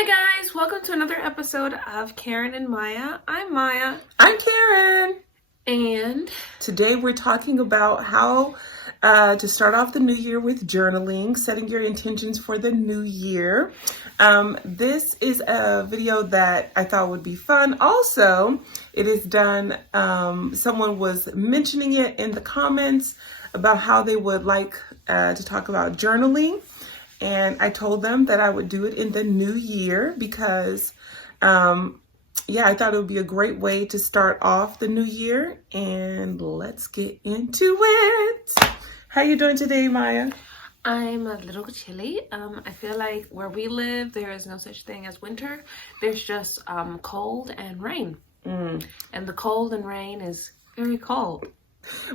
Hi guys, welcome to another episode of Karen and Maya. I'm Maya. I'm Karen. And today we're talking about how to start off the new year with journaling, setting your intentions for the new year. This is a video that I thought would be fun. Also, it is done, someone was mentioning it in the comments about how they would like to talk about journaling. And I told them that I would do it in the new year because, I thought it would be a great way to start off the new year. And let's get into it. How you doing today, Maya? I'm a little chilly. I feel like where we live, there is no such thing as winter. There's just cold and rain. And the cold and rain is very cold.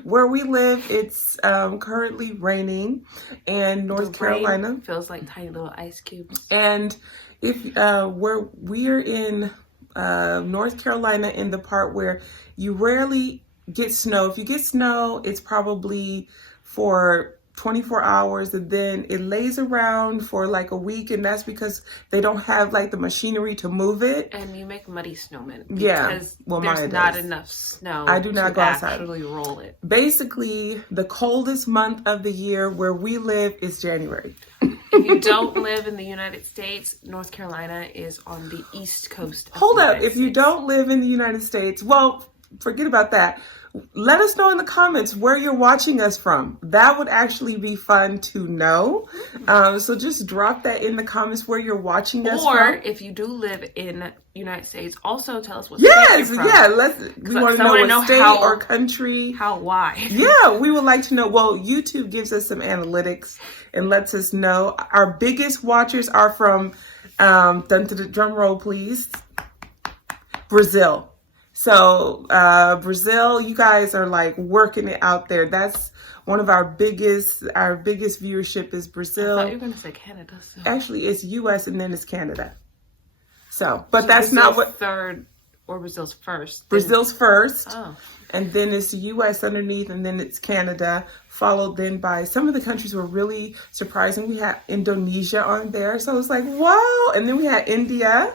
Where we live, it's currently raining in North Carolina. Feels like tiny little ice cubes. And if we're in North Carolina, in the part where you rarely get snow. If you get snow, it's probably for 24 hours, and then it lays around for like a week, and that's because they don't have like the machinery to move it. And you make muddy snowmen. Because there's not enough snow. I do not go outside. Actually roll it. Basically, the coldest month of the year where we live is January. If you don't live in the United States, North Carolina is on the east coast of Hold the up. United If you States. don't live in the United States, well, forget about that. Let us know in the comments where you're watching us from. That would actually be fun to know. So just drop that in the comments where you're watching us from. Or if you do live in United States, also tell us what Yes, state you're from. yeah. We want to know what state or country. How, why? Yeah, we would like to know. Well, YouTube gives us some analytics and lets us know. Our biggest watchers are from, drum roll please, Brazil. So Brazil, you guys are like working it out there. That's one of our biggest viewership is Brazil. I thought you were going to say Canada. So. Actually, it's US and then it's Canada. So, but so that's Brazil's not what third or Brazil's first. Brazil's first. Oh. And then it's the US underneath, and then it's Canada, followed then by some of the countries were really surprising. We had Indonesia on there. So it's like, wow. And then we had India.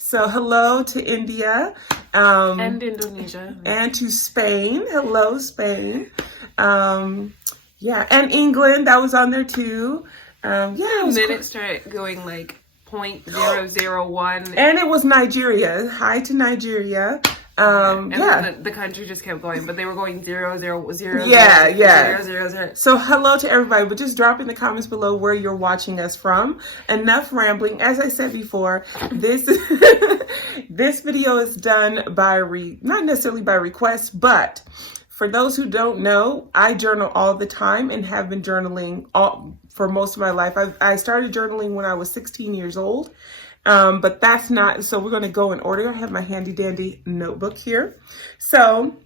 So hello to India. And Indonesia. And to Spain. Hello, Spain. And England, that was on there too. And then it started going like 0.001. And it was Nigeria. Hi to Nigeria. Then the country just kept going, but they were going 0, 0, 0, 0, 0, 0, 0. So hello to everybody, but just drop in the comments below where you're watching us from. Enough rambling. As I said before, this this video is done by not necessarily by request, but for those who don't know, I journal all the time and have been journaling for most of my life. I started journaling when I was 16 years old. But that's not, so we're going to go in order. I have my handy dandy notebook here. So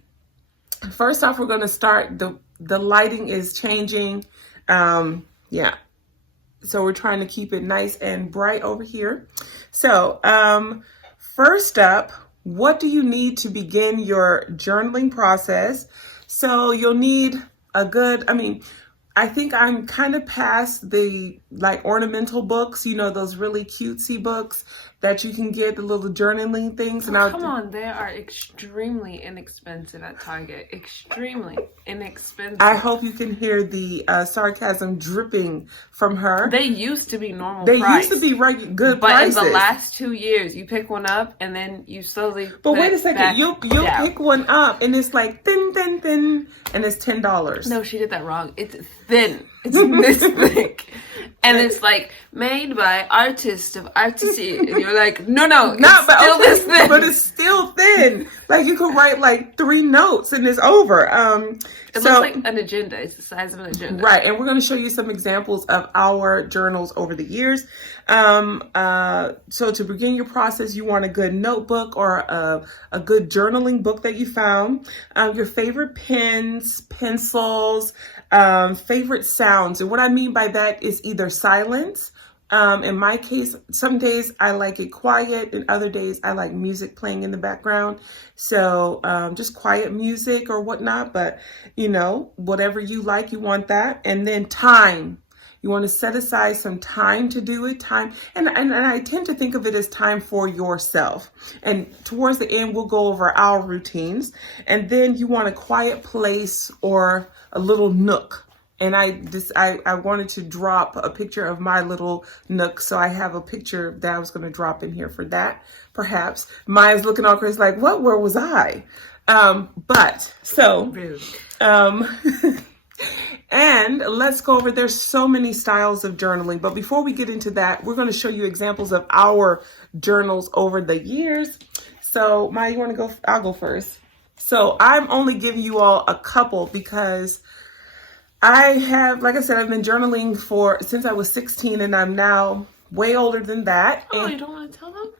first off, we're going to start, the lighting is changing. So we're trying to keep it nice and bright over here. So, first up, what do you need to begin your journaling process? So you'll need I think I'm kind of past the like ornamental books, those really cutesy books that you can get, the little journaling things. And come on, they are extremely inexpensive at Target. Extremely inexpensive. I hope you can hear the sarcasm dripping from her. They used to be normal They price, used to be good but prices. in the last 2 years, you pick one up and then you slowly But wait a second, you'll down. pick one up and it's like thin, and it's $10. No, she did that wrong. It's thin. It's this thick. And it's like made by artists of artisty. And you're like, no, this thin. But it's still thin. Like you could write like 3 notes and it's over. It looks like an agenda. It's the size of an agenda. Right. And we're going to show you some examples of our journals over the years. So to begin your process, you want a good notebook or a good journaling book that you found. Your favorite pens, pencils, favorite sounds. And what I mean by that is either silence. In my case, some days I like it quiet and other days I like music playing in the background. So just quiet music or whatnot, but whatever you like, you want that. And then time. You want to set aside some time to do it, and I tend to think of it as time for yourself. And towards the end, we'll go over our routines. And then you want a quiet place or a little nook. And I wanted to drop a picture of my little nook. So I have a picture that I was going to drop in here for that, perhaps. Maya's looking all crazy like, what? Where was I? Rude. And let's go over, there's so many styles of journaling. But before we get into that, we're going to show you examples of our journals over the years. So Maya, you want to go? I'll go first. So I'm only giving you all a couple because I have, like I said, I've been journaling since I was 16, and I'm now way older than that. Oh, you don't want to tell them?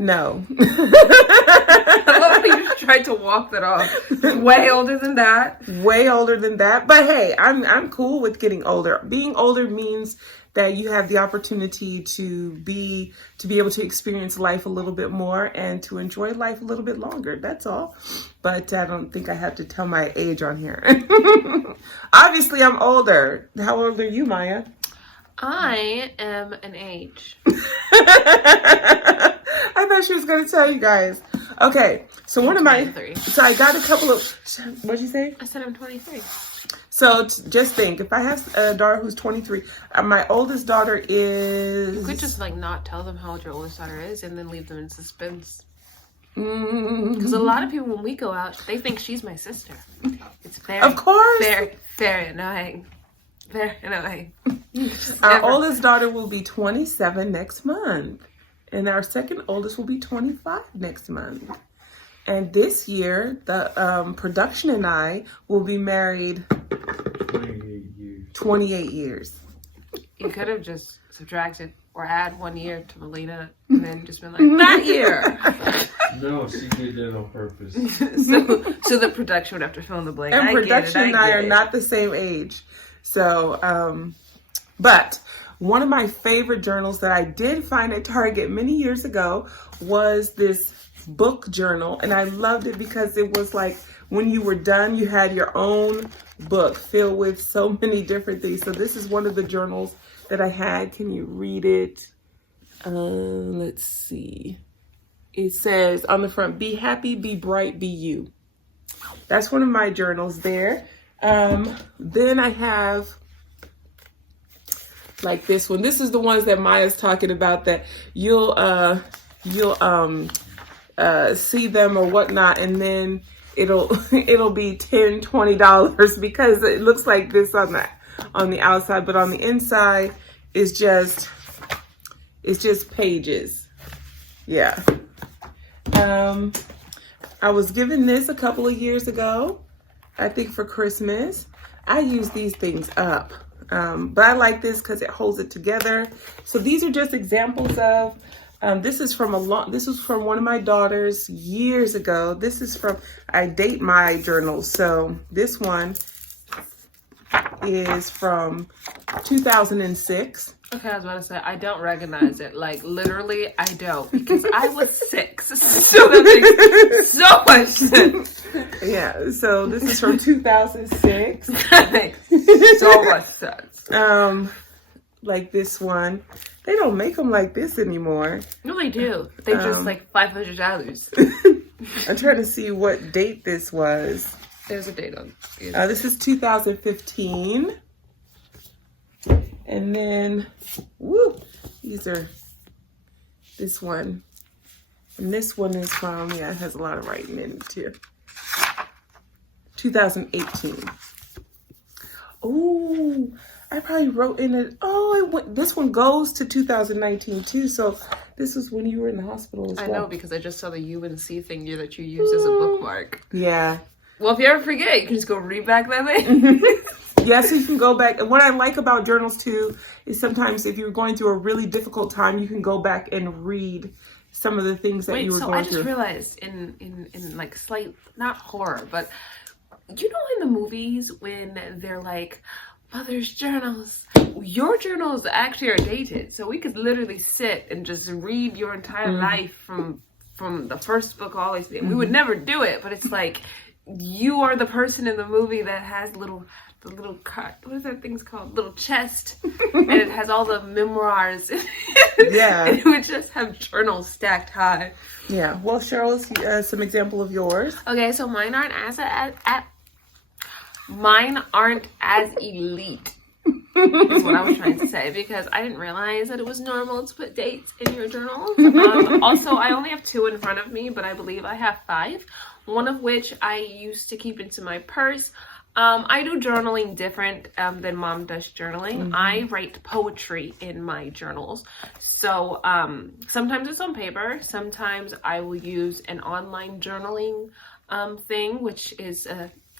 No. I love how you tried to walk that off. Way older than that. Way older than that. But hey, I'm cool with getting older. Being older means that you have the opportunity to be able to experience life a little bit more and to enjoy life a little bit longer. That's all. But I don't think I have to tell my age on here. Obviously, I'm older. How old are you, Maya? I am an age. I thought she was going to tell you guys. Okay, so I'm 23. So I got a couple of, what'd you say? I said I'm 23. So just think, if I have a daughter who's 23, my oldest daughter is... You could just like not tell them how old your oldest daughter is and then leave them in suspense. Because a lot of people, when we go out, they think she's my sister. It's very, of course, very annoying. Very annoying. Our oldest daughter will be 27 next month. And our second oldest will be 25 next month. And this year, the production and I will be married 28 years. You could have just subtracted or add 1 year to Melina and then just been like, that year. No, she did that on purpose. so the production would have to fill in the blank. And production and I are not the same age. So, but one of my favorite journals that I did find at Target many years ago was this book journal. And I loved it because it was like when you were done, you had your own book filled with so many different things. So this is one of the journals that I had. Can you read it? Let's see. It says on the front, be happy, be bright, be you. That's one of my journals there. Then I have like this one. This is the ones that Maya's talking about that you'll see them or whatnot, and then it'll be $10, $20 because it looks like this on the outside, but on the inside it's just pages. Yeah. I was given this a couple of years ago, I think for Christmas. I use these things up. But I like this because it holds it together. So these are just examples of, this is from one of my daughters years ago. This is from, I date my journals. So this one is from 2006. Okay, I was about to say, I don't recognize it. Like, literally, I don't. Because I was 6. So that makes so much sense. Yeah, so this is from 2006. That makes so much sense. Like this one. They don't make them like this anymore. No, they do. They're just like $500. I'm trying to see what date this was. There's a date on it. This is 2015. And then, these are this one. And this one is from, it has a lot of writing in it too. 2018. Oh, I probably wrote in it. This one goes to 2019 too. So this was when you were in the hospital as well. I know, because I just saw the UNC thing that you used as a bookmark. Yeah. Well, if you ever forget, you can just go read back that thing. Yeah, so you can go back. And what I like about journals too is sometimes if you're going through a really difficult time, you can go back and read some of the things that you were going through. I just realized in like slight, not horror, but you know in the movies when they're like, mother's journals, your journals actually are dated. So we could literally sit and just read your entire life from the first book all the way. We would never do it, but it's like, you are the person in the movie that has the little what is that thing's called? Little chest. And it has all the memoirs. Yeah. And it would just have journals stacked high. Yeah. Well, Cheryl, some example of yours. Okay, so mine aren't as elite. Is what I was trying to say, because I didn't realize that it was normal to put dates in your journal. Also, I only have 2 in front of me, but I believe I have 5. One of which I used to keep into my purse. I do journaling different than Mom does journaling. I write poetry in my journals. So sometimes it's on paper. Sometimes I will use an online journaling thing, which is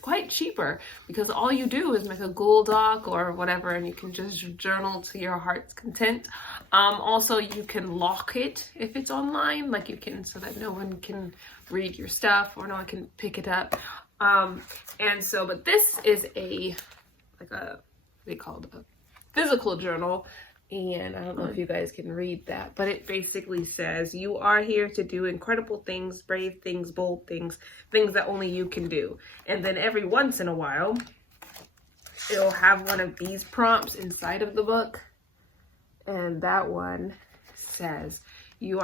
quite cheaper, because all you do is make a Google Doc or whatever, and you can just journal to your heart's content. Also, you can lock it if it's online, like you can, so that no one can read your stuff or no one can pick it up. But this is they call it a physical journal. And I don't know if you guys can read that, but it basically says, you are here to do incredible things, brave things, bold things, things that only you can do. And then every once in a while, it'll have one of these prompts inside of the book. And that one says, you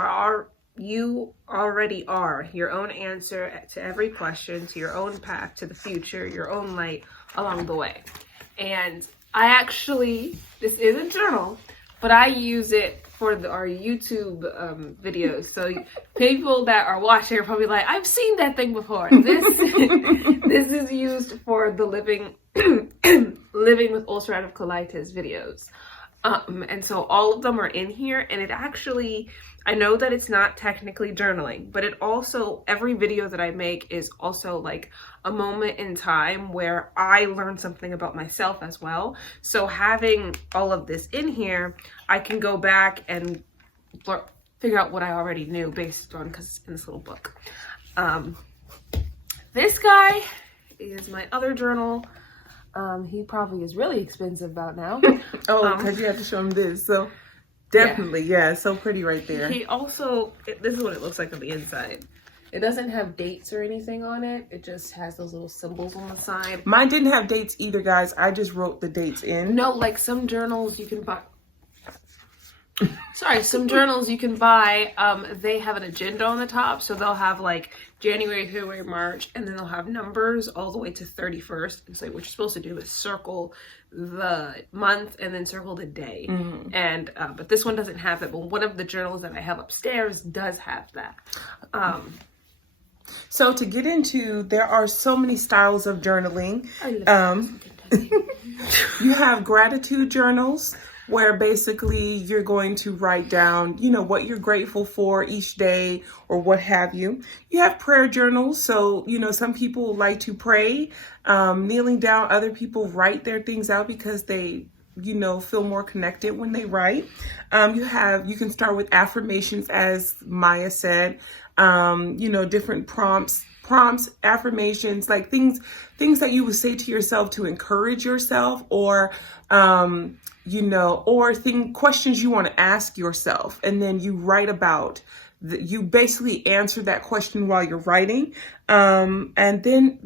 already are your own answer to every question, to your own path, to the future, your own light along the way. And this is a journal, but I use it for our YouTube videos. So people that are watching are probably like, I've seen that thing before. This is used for the living with ulcerative colitis videos. And so all of them are in here, and it actually, I know that it's not technically journaling, but it also, every video that I make is also like a moment in time where I learn something about myself as well. So having all of this in here, I can go back and figure out what I already knew based on, because it's in this little book. This guy is my other journal. He probably is really expensive about now. Oh, because you have to show him this. So definitely, yeah, it's so pretty right there. He also, this is what it looks like on the inside. It doesn't have dates or anything on it. It just has those little symbols on the side. Mine didn't have dates either, guys. I just wrote the dates in. No, like some journals you can buy. Some journals you can buy, they have an agenda on the top. So they'll have like January, February, March, and then they'll have numbers all the way to 31st. And so what you're supposed to do is circle the month and then circle the day. And but this one doesn't have that. But one of the journals that I have upstairs does have that. So to get into, there are so many styles of journaling. You have gratitude journals, where basically you're going to write down, what you're grateful for each day or what have you. You have prayer journals. So, some people like to pray, kneeling down. Other people write their things out because they, feel more connected when they write. You can start with affirmations, as Maya said, different prompts, affirmations, like things that you would say to yourself to encourage yourself, or, questions you want to ask yourself. And then you write about, you basically answer that question while you're writing. And then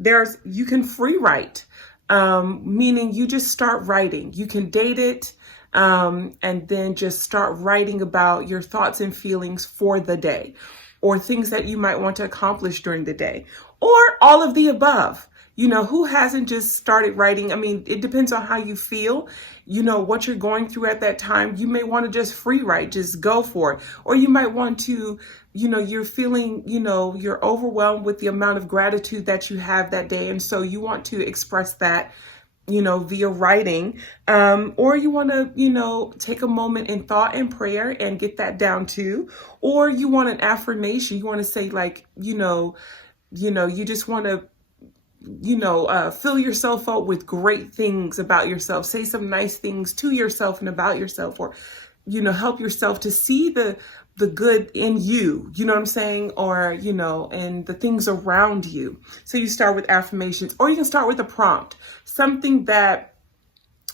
you can free write, meaning you just start writing. You can date it, and then just start writing about your thoughts and feelings for the day, or things that you might want to accomplish during the day, or all of the above. Who hasn't just started writing? I mean, it depends on how you feel, what you're going through at that time. You may want to just free write, just go for it. Or you might want to, you're feeling, you're overwhelmed with the amount of gratitude that you have that day. And so you want to express that, via writing. Or you want to, take a moment in thought and prayer and get that down too. Or you want an affirmation. You want to say like, you just want to, fill yourself up with great things about yourself. Say some nice things to yourself and about yourself, or, help yourself to see the good in you, you know what I'm saying? Or, and the things around you. So you start with affirmations, or you can start with a prompt, something that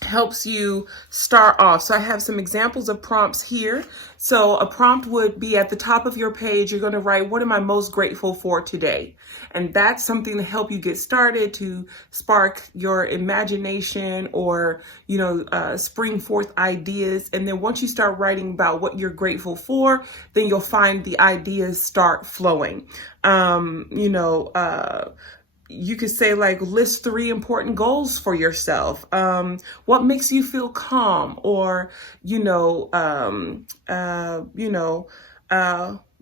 helps you start off. So I have some examples of prompts here. So a prompt would be at the top of your page. You're going to write, what am I most grateful for today? And that's something to help you get started, to spark your imagination, or, spring forth ideas. And then once you start writing about what you're grateful for, then you'll find the ideas start flowing. You could say, like, list 3 important goals for yourself. What makes you feel calm? Or,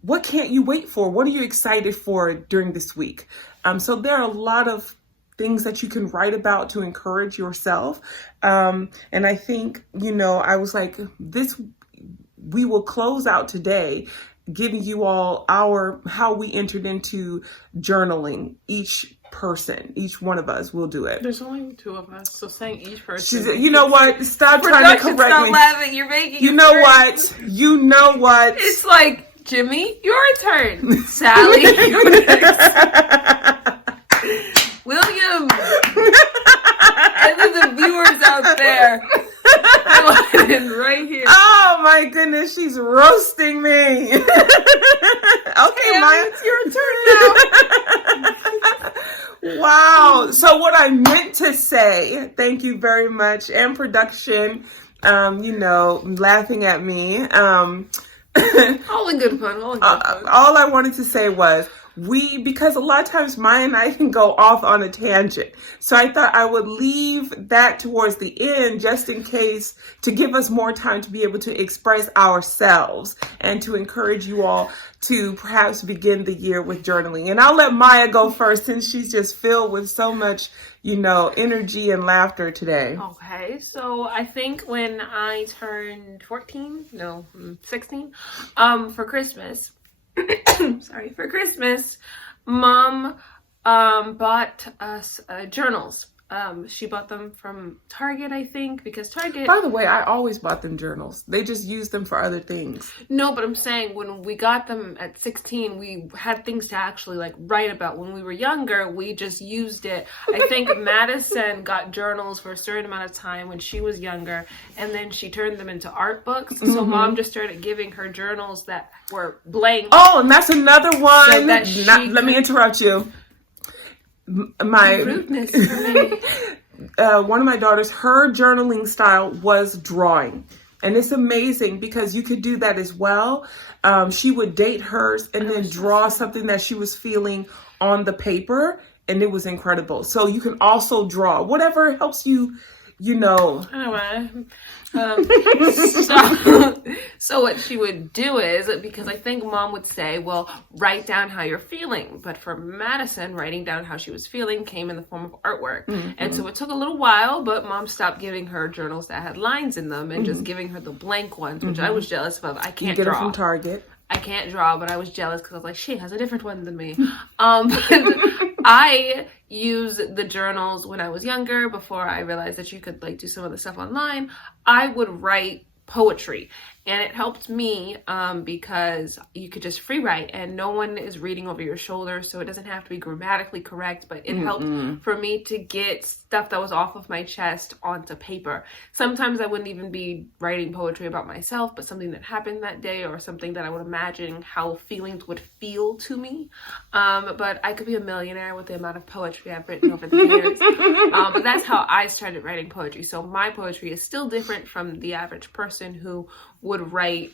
what can't you wait for? What are you excited for during this week? So there are a lot of things that you can write about to encourage yourself. And I think, I was like, we will close out today giving you all how we entered into journaling. Each one of us will do it. There's only 2 of us, so saying each person. You know what? Stop trying to correct stop me. Laughing. You're making. You know what? You know what? It's like, Jimmy, your turn. Sally, your next. William, and then the viewers out there. Right here. Oh my goodness, she's roasting me. Okay, Maya, it's your turn now. Wow. So what I meant to say, thank you very much, and production, laughing at me. All in good fun. All I wanted to say was, because a lot of times Maya and I can go off on a tangent. So I thought I would leave that towards the end, just in case, to give us more time to be able to express ourselves and to encourage you all to perhaps begin the year with journaling. And I'll let Maya go first, since she's just filled with so much, energy and laughter today. Okay, so I think when I turned 16, for Christmas, for Christmas, Mom bought us journals. She bought them from Target, I think, because Target... By the way, I always bought them journals. They just used them for other things. No, but I'm saying when we got them at 16, we had things to actually write about. When we were younger, we just used it. I think Madison got journals for a certain amount of time when she was younger, and then she turned them into art books. Mm-hmm. So Mom just started giving her journals that were blank. Oh, and that's another one. Let me interrupt you. My rudeness for me. One of my daughters, her journaling style was drawing, and it's amazing because you could do that as well. She would date hers and then draw something that she was feeling on the paper, and it was incredible. So you can also draw whatever helps you. Anyway, so what she would do is, because I think Mom would say, well, write down how you're feeling. But for Madison, writing down how she was feeling came in the form of artwork. Mm-hmm. And so it took a little while, but Mom stopped giving her journals that had lines in them and just giving her the blank ones, which I was jealous of. I can't draw. You get it from Target. I can't draw, but I was jealous because I was like, she has a different one than me. I used the journals when I was younger, before I realized that you could do some of the stuff online. I would write poetry, and it helped me because you could just free write and no one is reading over your shoulder, so it doesn't have to be grammatically correct, but it helped for me to get stuff that was off of my chest onto paper. Sometimes I wouldn't even be writing poetry about myself, but something that happened that day, or something that I would imagine how feelings would feel to me. But I could be a millionaire with the amount of poetry I've written over the years. But that's how I started writing poetry. So my poetry is still different from the average person who would write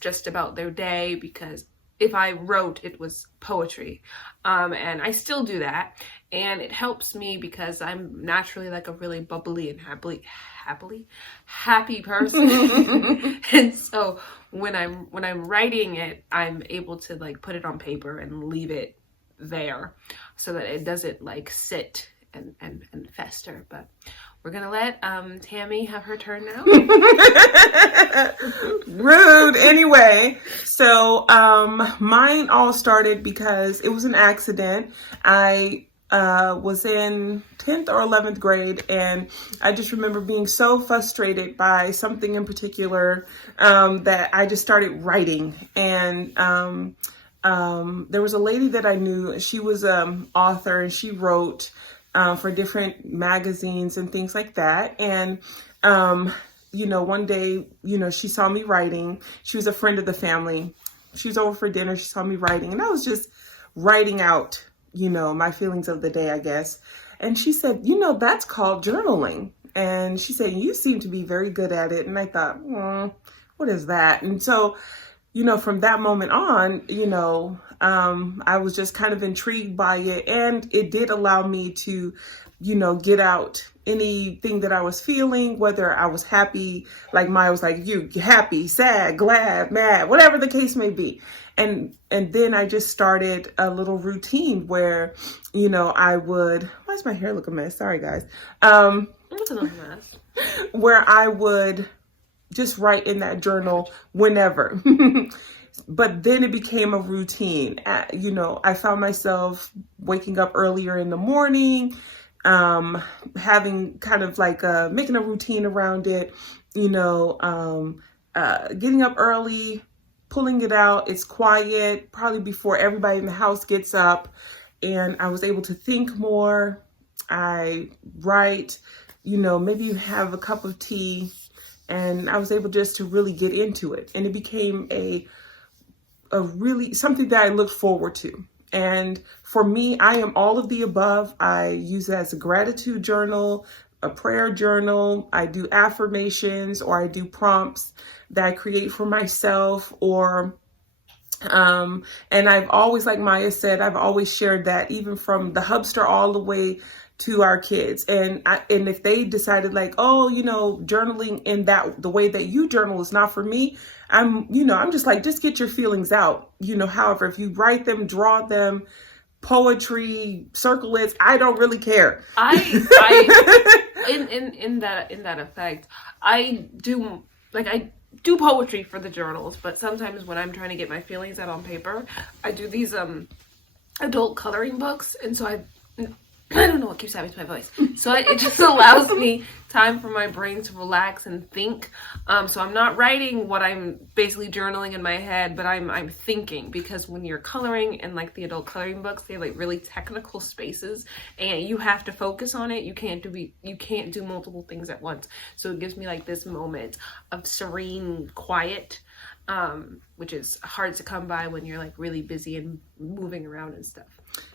just about their day, because if I wrote, it was poetry. And I still do that. And it helps me because I'm naturally a really bubbly and happy person. And so when I'm writing it, I'm able to put it on paper and leave it there so that it doesn't sit and fester. But we're gonna let Tammy have her turn now. Rude. Anyway, so mine all started because it was an accident. I was in 10th or 11th grade, and I just remember being so frustrated by something in particular that I just started writing. And there was a lady that I knew. She was an author, and she wrote for different magazines and things like that. And One day, she saw me writing. She was a friend of the family. She was over for dinner. She saw me writing, and I was just writing out, my feelings of the day, I guess. And she said, that's called journaling. And she said, you seem to be very good at it. And I thought, what is that? And so, from that moment on, I was just kind of intrigued by it. And it did allow me to, get out anything that I was feeling, whether I was happy, like Maya was like, you happy, sad, glad, mad, whatever the case may be. And then I just started a little routine where, I would, why is my hair look a mess? Sorry, guys. It's a mess. Where I would just write in that journal whenever. But then it became a routine. I found myself waking up earlier in the morning, having kind of like making a routine around it, getting up early, pulling it out. It's quiet, probably before everybody in the house gets up, and I was able to think more. I write, maybe have a cup of tea, and I was able just to really get into it. And it became a really something that I look forward to. And for me, I am all of the above. I use it as a gratitude journal, a prayer journal. I do affirmations, or I do prompts that I create for myself, or and I've always, like Maya said, I've always shared that, even from the hubster all the way to our kids. And if they decided like, oh, journaling in the way that you journal is not for me, I'm just like, just get your feelings out. However, if you write them, draw them, poetry, circle it, I don't really care. In that effect, I do poetry for the journals, but sometimes when I'm trying to get my feelings out on paper, I do these adult coloring books, and so I don't know what keeps happening to my voice. So it just allows me time for my brain to relax and think. So I'm not writing what I'm basically journaling in my head, but I'm thinking, because when you're coloring and like the adult coloring books, they have like really technical spaces, and you have to focus on it. You can't do multiple things at once. So it gives me like this moment of serene quiet, which is hard to come by when you're like really busy and moving around and stuff.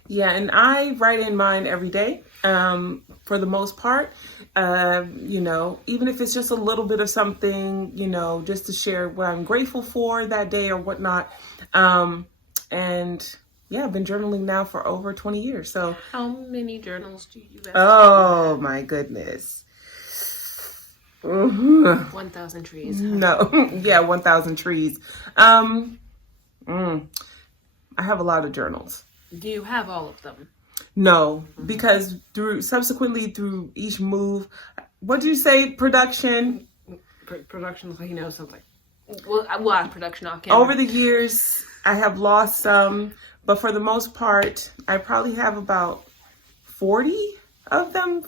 Yeah, and I write in mine every day, for the most part, even if it's just a little bit of something, just to share what I'm grateful for that day or whatnot. And yeah, I've been journaling now for over 20 years. So how many journals do you have? Oh my goodness. 1,000 trees. No, yeah, 1,000 trees. I have a lot of journals. Do you have all of them? No, because subsequently through each move, what do you say? Production, something. We'll add production off camera. Over the years, I have lost some, but for the most part, I probably have about 40 of them.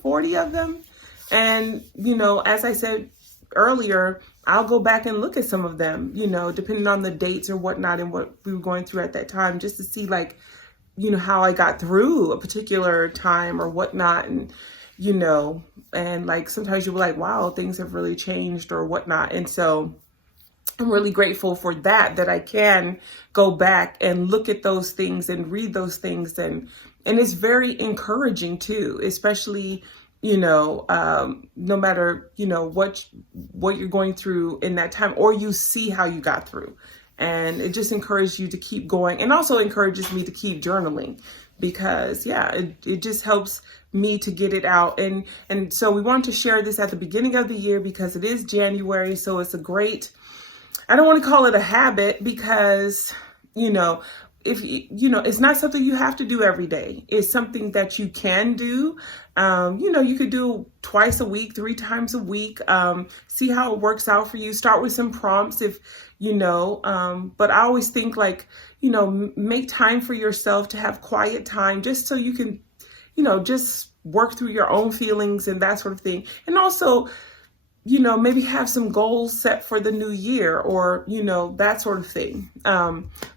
And, as I said earlier, I'll go back and look at some of them, depending on the dates or whatnot and what we were going through at that time, just to see like, how I got through a particular time or whatnot. And, and like sometimes you'll be like, wow, things have really changed or whatnot. And so I'm really grateful for that I can go back and look at those things and read those things. And it's very encouraging too, especially, no matter, what you're going through in that time, or you see how you got through. And it just encourages you to keep going, and also encourages me to keep journaling, because it just helps me to get it out. And so we want to share this at the beginning of the year, because it is January. So it's a great, I don't want to call it a habit, because, if it's not something you have to do every day. It's something that you can do. You could do twice a week, 3 times a week. See how it works out for you. Start with some prompts if but I always think like, make time for yourself to have quiet time, just so you can, just work through your own feelings and that sort of thing. And also, maybe have some goals set for the new year, or, that sort of thing.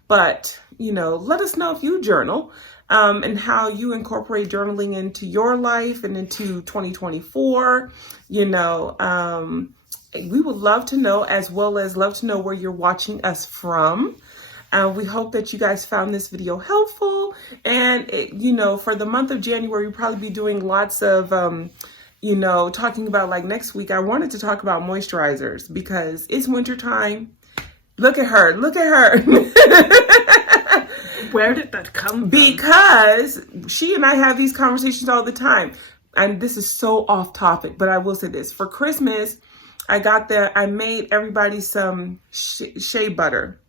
But let us know if you journal and how you incorporate journaling into your life and into 2024. We would love to know, as well as love to know where you're watching us from. We hope that you guys found this video helpful. And, for the month of January, we'll probably be doing lots of, talking about, like next week, I wanted to talk about moisturizers because it's winter time. Look at her. Where did that come from? Because she and I have these conversations all the time. And this is so off topic, but I will say this. For Christmas, I made everybody some shea butter.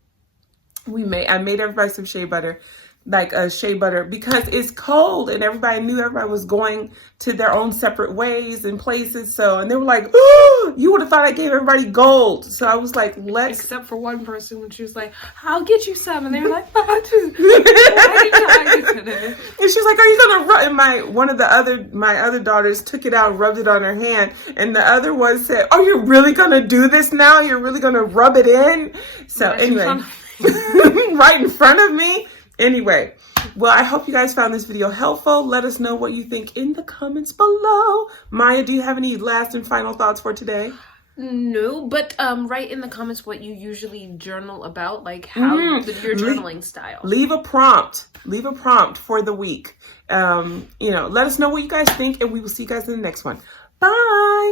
I made everybody some shea butter, like a shea butter, because it's cold and everybody was going to their own separate ways and places. And they were like, oh, you would have thought I gave everybody gold. So I was like, Except for one person when she was like, I'll get you some. And they were like, why did I get this? And she was like, are you going to rub? And my other daughters took it out and rubbed it on her hand. And the other one said, are you really going to do this now? You're really going to rub it in? So anyway, right in front of me. Anyway, well, I hope you guys found this video helpful. Let us know what you think in the comments below. Maya, do you have any last and final thoughts for today? No, but write in the comments what you usually journal about, like how your journaling style. Leave a prompt for the week. Let us know what you guys think, and we will see you guys in the next one. Bye.